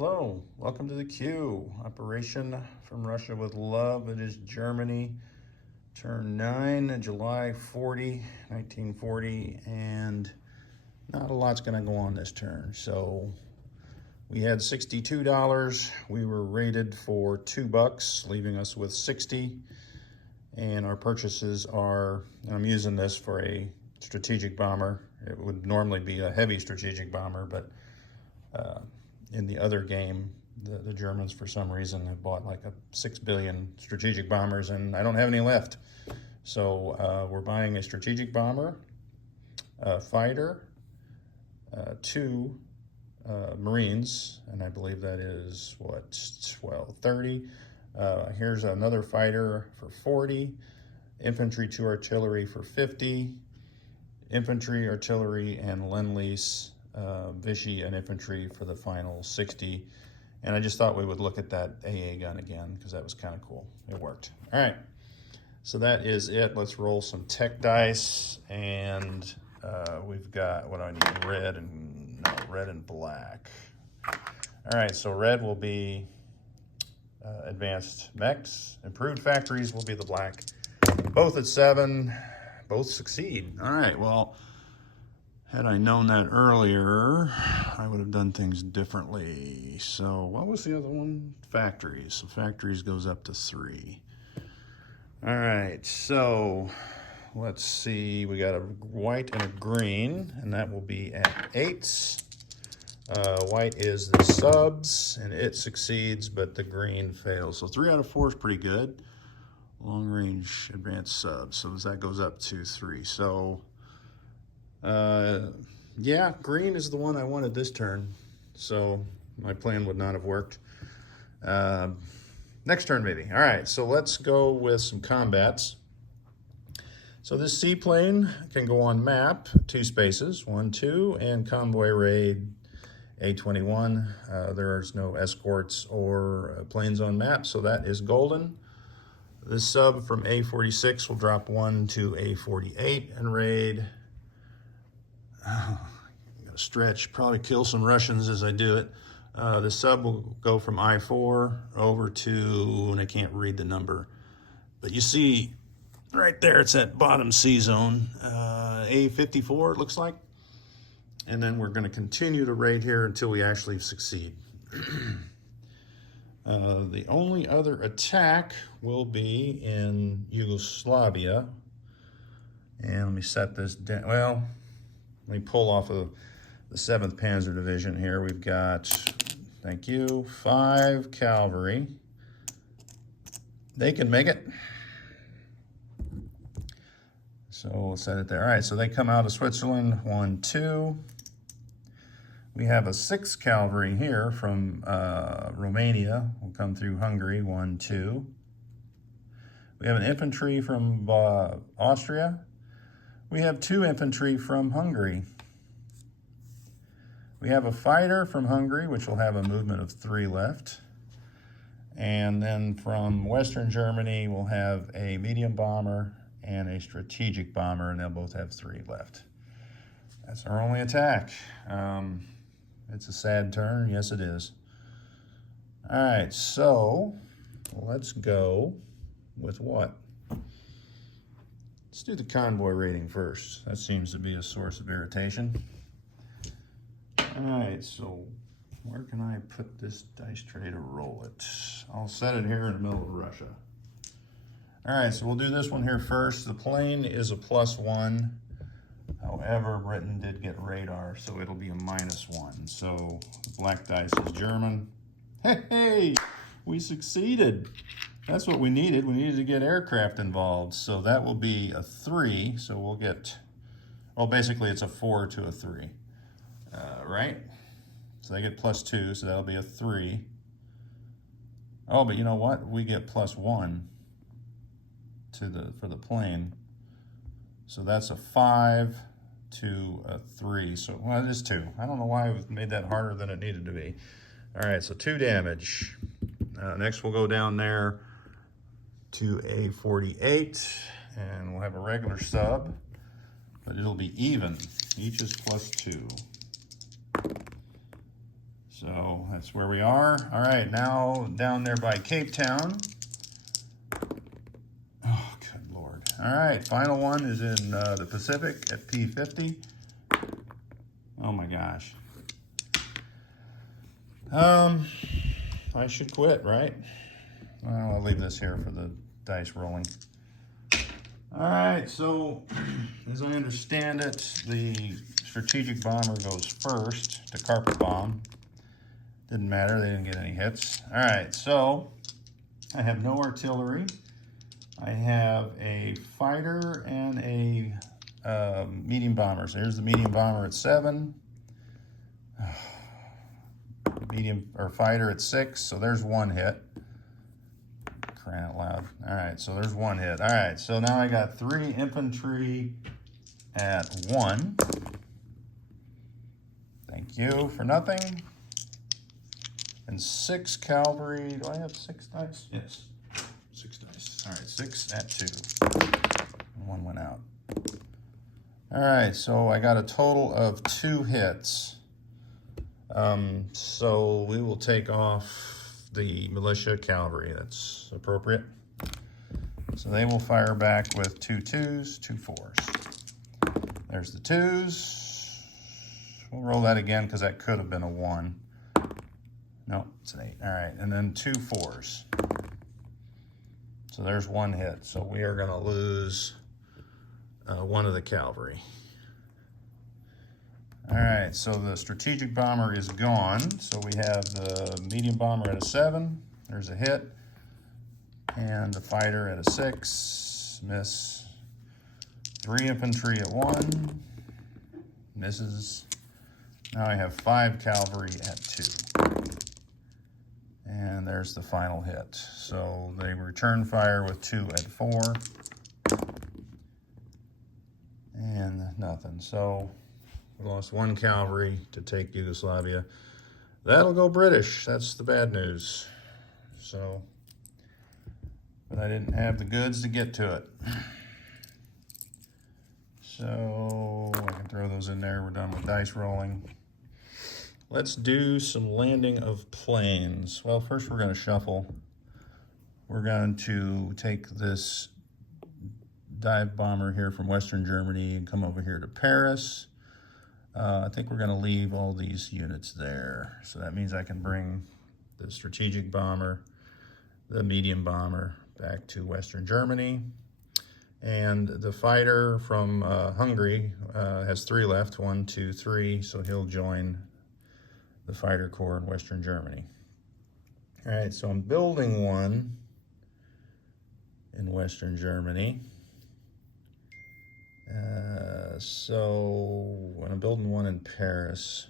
Hello, welcome to the Q. Operation from Russia with Love. It is Germany. Turn 9, July 1940, and not a lot's going to go on this turn. So we had $62. We were rated for $2, leaving us with 60. And our purchases are, and I'm using this for a strategic bomber. It would normally be a heavy strategic bomber, but in the other game, the Germans, for some reason, have bought like 6 billion strategic bombers, and I don't have any left. So we're buying a strategic bomber, a fighter, 2 Marines, and I believe that is, what, 30. Here's another fighter for 40, infantry 2 artillery for 50, infantry, artillery, and Lend-Lease, Vichy and infantry for the final 60. And I just thought we would look at that AA gun again because that was kind of cool. It worked. All right, so that is it. Let's roll some tech dice, and we've got, what do I need? Red and black. All right, so red will be advanced mechs. Improved factories will be the black. Both at 7, both succeed. All right, well, had I known that earlier, I would have done things differently. So what was the other one? Factories. So factories goes up to 3. All right, so let's see. We got a white and a green, and that will be at 8s. White is the subs, and it succeeds, but the green fails. So 3 out of 4 is pretty good. Long range advanced subs. So that goes up to 3. So yeah, green is the one I wanted this turn, so my plan would not have worked. Next turn, maybe. All right, so let's go with some combats. So this seaplane can go on map, 2 spaces, 1, 2, and convoy raid A21. There's no escorts or planes on map, so that is golden. This sub from A46 will drop 1 to A48 and raid. I'm gonna stretch, probably kill some Russians as I do it. The sub will go from I4 over to, and I can't read the number, but you see right there, it's that bottom C zone, A54 it looks like. And then we're gonna continue to raid here until we actually succeed. The only other attack will be in Yugoslavia. And let me set this down. Well, let me pull off of the 7th Panzer Division here. We've got, thank you, 5 cavalry. They can make it. So we'll set it there. All right, so they come out of Switzerland, 1, 2. We have a 6 cavalry here from Romania. We'll come through Hungary, 1, 2. We have an infantry from Austria. We have 2 infantry from Hungary. We have a fighter from Hungary, which will have a movement of 3 left. And then from Western Germany, we'll have a medium bomber and a strategic bomber, and they'll both have 3 left. That's our only attack. It's a sad turn. Yes, it is. All right, so let's go with what? Let's do the convoy rating first. That seems to be a source of irritation. All right, so where can I put this dice tray to roll it? I'll set it here in the middle of Russia. All right, so we'll do this one here first. The plane is a +1. However, Britain did get radar, so it'll be a -1. So black dice is German. Hey, we succeeded. That's what we needed. We needed to get aircraft involved. So that will be a 3. So we'll get, well, basically it's a 4 to a 3, right? So they get +2, so that'll be a 3. Oh, but you know what? We get +1 for the plane. So that's a 5 to a 3. So, well, it is 2. I don't know why I made that harder than it needed to be. All right, so 2 damage. Next we'll go down there to A48, and we'll have a regular sub, but it'll be even. Each is +2. So that's where we are. All right, now down there by Cape Town. Oh, good Lord. All right, final one is in the Pacific at P50. Oh my gosh. I should quit, right? Well, I'll leave this here for the dice rolling. All right, so as I understand it, the strategic bomber goes first to carpet bomb. Didn't matter, they didn't get any hits. All right, so I have no artillery. I have a fighter and a medium bomber. So here's the medium bomber at 7. Medium or fighter at 6. So there's one hit. Crying out loud. All right, so there's one hit. All right, so now I got 3 infantry at 1. Thank you for nothing. And 6 cavalry. Do I have 6 dice? Yes. 6 dice. All right, 6 at 2. One went out. All right, so I got a total of 2 hits. So we will take off the militia cavalry. That's appropriate. So they will fire back with 2 2s, 2 4s. There's the 2s. We'll roll that again because that could have been a 1. No, it's an 8. All right, and then 2 4s. So there's 1 hit. So we are going to lose 1 of the cavalry. All right, so the strategic bomber is gone. So we have the medium bomber at a 7. There's a hit. And the fighter at a 6. Miss. 3 infantry at 1. Misses. Now I have 5 cavalry at 2. And there's the final hit. So they return fire with 2 at 4. And nothing. So we lost 1 cavalry to take Yugoslavia. That'll go British. That's the bad news. So, but I didn't have the goods to get to it. So I can throw those in there. We're done with dice rolling. Let's do some landing of planes. Well, first we're going to shuffle. We're going to take this dive bomber here from Western Germany and come over here to Paris. I think we're going to leave all these units there. So that means I can bring the strategic bomber, the medium bomber back to Western Germany. And the fighter from Hungary has 3 left, 1, 2, 3. So he'll join the fighter corps in Western Germany. All right, so I'm building one in Western Germany. So when I'm building one in Paris,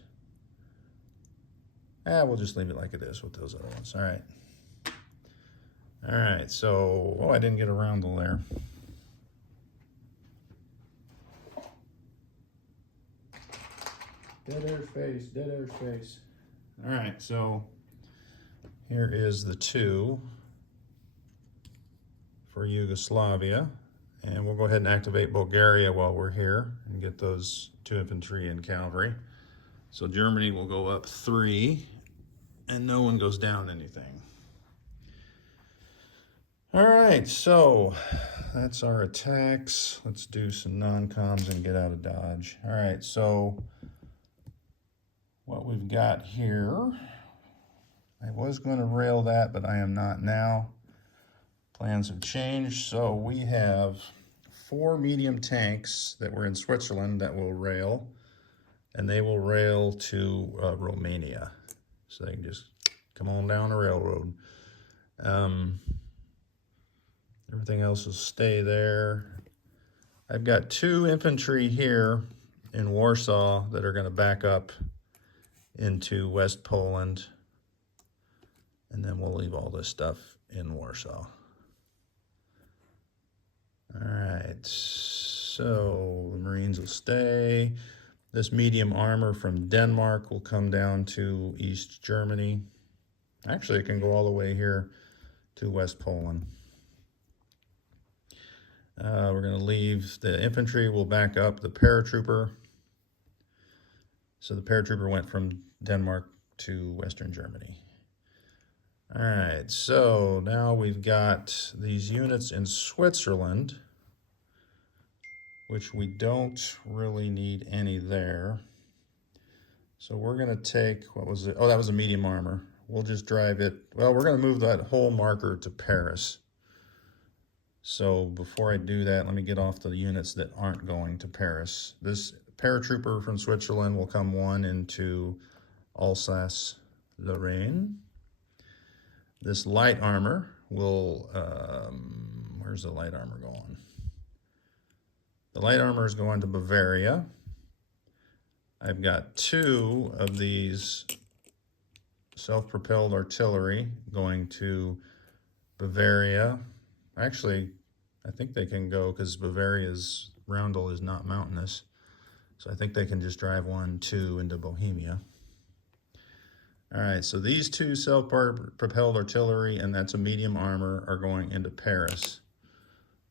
we'll just leave it like it is with those other ones. All right. All right, so, I didn't get a roundel there. Dead air space, dead air space. All right, so here is the 2 for Yugoslavia. And we'll go ahead and activate Bulgaria while we're here and get those 2 infantry and cavalry. So Germany will go up 3 and no one goes down anything. All right, so that's our attacks. Let's do some non-coms and get out of Dodge. All right, so what we've got here, I was going to rail that, but I am not now. Plans have changed. So we have 4 medium tanks that were in Switzerland that will rail, and they will rail to Romania. So they can just come on down the railroad. Everything else will stay there. I've got 2 infantry here in Warsaw that are going to back up into West Poland, and then we'll leave all this stuff in Warsaw. All right, so the Marines will stay. This medium armor from Denmark will come down to East Germany. Actually, it can go all the way here to West Poland. We're going to leave the infantry, will back up the paratrooper. So the paratrooper went from Denmark to Western Germany. All right, so now we've got these units in Switzerland, which we don't really need any there. So we're gonna take, what was it? Oh, that was a medium armor. We'll just drive it, well, we're gonna move that whole marker to Paris. So before I do that, let me get off the units that aren't going to Paris. This paratrooper from Switzerland will come one into Alsace-Lorraine. This light armor will, where's the light armor going? The light armor is going to Bavaria. I've got 2 of these self-propelled artillery going to Bavaria. Actually, I think they can go because Bavaria's roundel is not mountainous. So I think they can just drive 1, 2 into Bohemia. All right, so these 2 self-propelled artillery, and that's a medium armor, are going into Paris.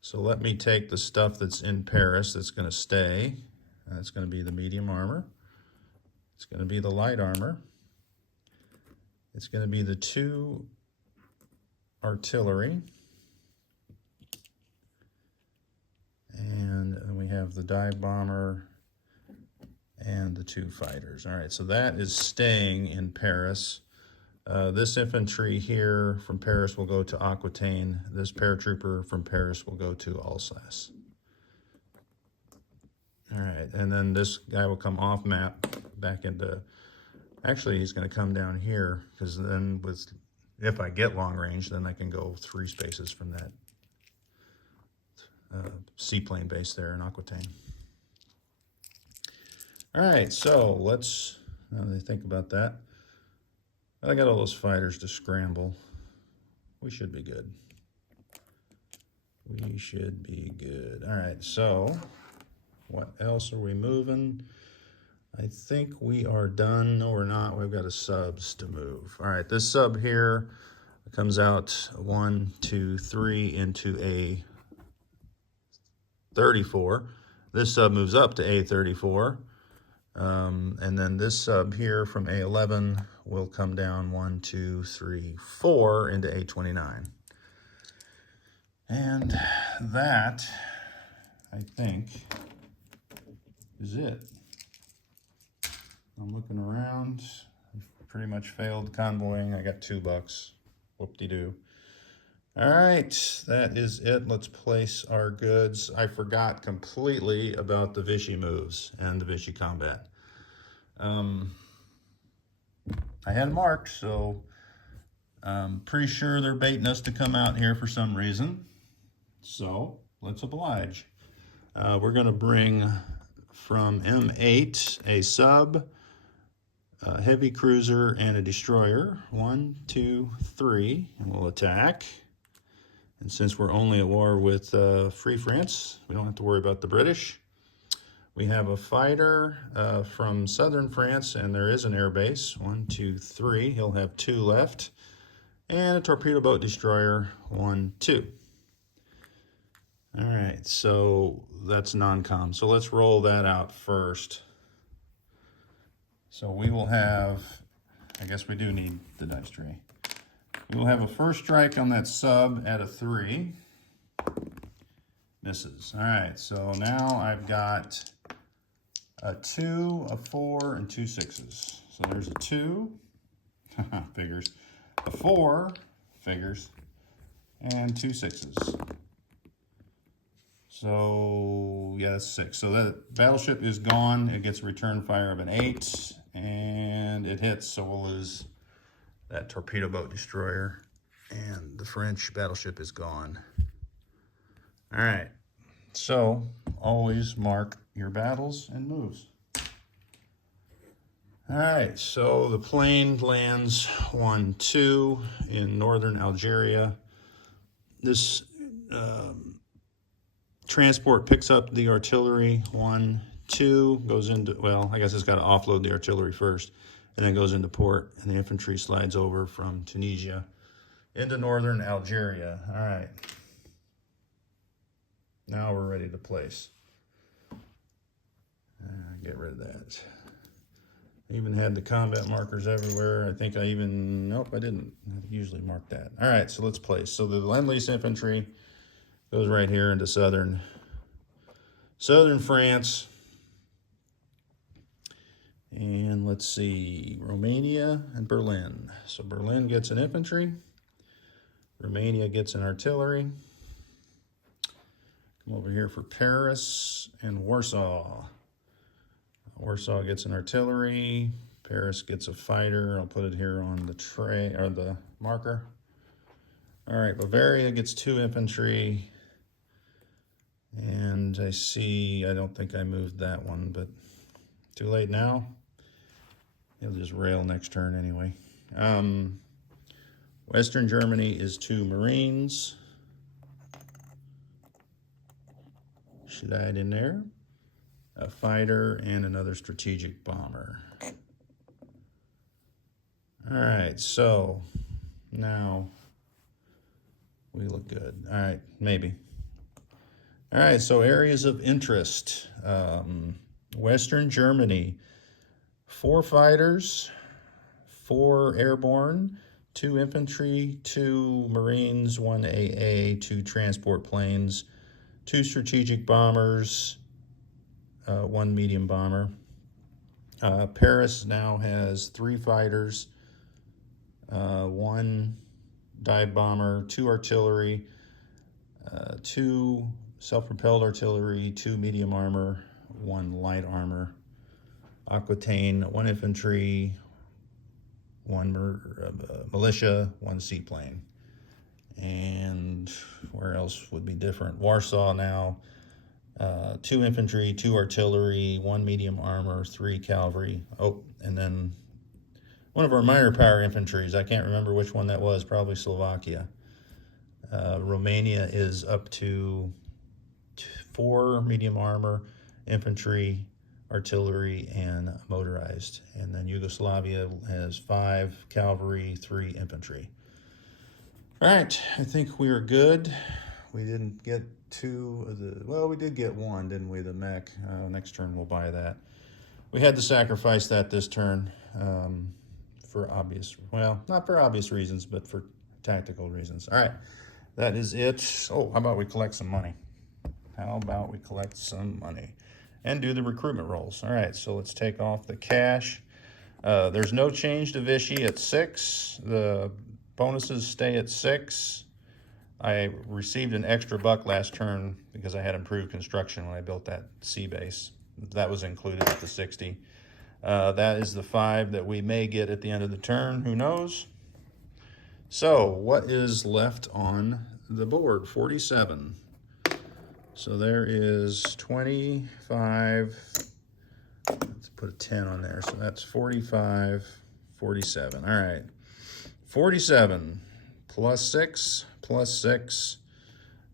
So let me take the stuff that's in Paris that's going to stay. That's going to be the medium armor. It's going to be the light armor. It's going to be the 2 artillery. And then we have the dive bomber and the 2 fighters. All right, so that is staying in Paris. This infantry here from Paris will go to Aquitaine. This paratrooper from Paris will go to Alsace. All right, and then this guy will come off map back into, actually he's gonna come down here, because then if I get long range, then I can go 3 spaces from that seaplane base there in Aquitaine. All right, so let's, now that I think about that, I got all those fighters to scramble. We should be good. We should be good. All right, so what else are we moving? I think we are done. No, we're not. We've got a subs to move. All right, this sub here comes out 1, 2, 3 into a 34. This sub moves up to A34. And then this sub here from A11 will come down 1, 2, 3, 4 into A29. And that, I think, is it. I'm looking around. I've pretty much failed convoying. I got $2. Whoop-de-doo. All right, that is it. Let's place our goods. I forgot completely about the Vichy moves and the Vichy combat. I had them marked, so I'm pretty sure they're baiting us to come out here for some reason. So let's oblige. We're gonna bring from M8 a sub, a heavy cruiser, and a destroyer. 1, 2, 3, and we'll attack. And since we're only at war with Free France, we don't have to worry about the British. We have a fighter from southern France, and there is an air base. 1, 2, 3. He'll have 2 left. And a torpedo boat destroyer. 1, 2. All right, so that's non-com. So let's roll that out first. So we will have, I guess we do need the dice tray. We will have a first strike on that sub at a 3. Misses. All right, so now I've got a 2, a 4, and 2 6s. So there's a 2, figures, a 4, figures, and 2 6s. So, yeah, that's 6. So that battleship is gone. It gets a return fire of an 8, and it hits, so we'll lose that torpedo boat destroyer, and the French battleship is gone. All right, so always mark your battles and moves. All right, so the plane lands 1, 2 in northern Algeria. This transport picks up the artillery. 1, 2 goes into, well, I guess it's got to offload the artillery first, and then goes into port, and the infantry slides over from Tunisia into northern Algeria. All right. Now we're ready to place. Get rid of that. Even had the combat markers everywhere. I think I even, nope, I didn't. I usually mark that. All right, so let's place. So the Lend-Lease infantry goes right here into southern France. And let's see, Romania and Berlin. So Berlin gets an infantry. Romania gets an artillery. Come over here for Paris and Warsaw. Warsaw gets an artillery. Paris gets a fighter. I'll put it here on the tray or the marker. All right, Bavaria gets 2 infantry. And I see, I don't think I moved that one, but too late now. He'll just rail next turn anyway. Western Germany is 2 Marines. Should add in there a fighter and another strategic bomber. All right, so now we look good. All right, maybe. All right, so areas of interest. Western Germany, 4 fighters, 4 airborne, 2 infantry, 2 Marines, 1 AA, 2 transport planes, 2 strategic bombers, 1 medium bomber. Paris now has 3 fighters, 1 dive bomber, 2 artillery, 2 self-propelled artillery, 2 medium armor, 1 light armor. Aquitaine, 1 infantry, 1 militia, 1 seaplane. And where else would be different? Warsaw now, 2 infantry, 2 artillery, 1 medium armor, 3 cavalry. Oh, and then one of our minor power infantries. I can't remember which one that was, probably Slovakia. Romania is up to 4 medium armor, infantry, artillery, and motorized. And then Yugoslavia has 5 cavalry, 3 infantry. All right, I think we are good. We didn't get 2 of the, well, we did get 1, didn't we, the mech. Next turn we'll buy that. We had to sacrifice that this turn for obvious, well, not for obvious reasons, but for tactical reasons. All right, that is it. Oh, how about we collect some money? How about we collect some money and do the recruitment rolls? All right, so let's take off the cash. There's no change to Vichy at 6. The bonuses stay at 6. I received an extra $1 last turn because I had improved construction when I built that sea base. That was included at the 60. That is the 5 that we may get at the end of the turn. Who knows? So what is left on the board? 47. So there is 25. Let's put a 10 on there. So that's 45, 47. All right. 47 plus 6 plus 6.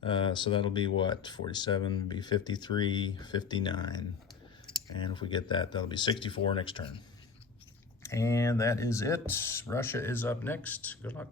So that'll be what? 47 would be 53, 59. And if we get that, that'll be 64 next turn. And that is it. Russia is up next. Good luck.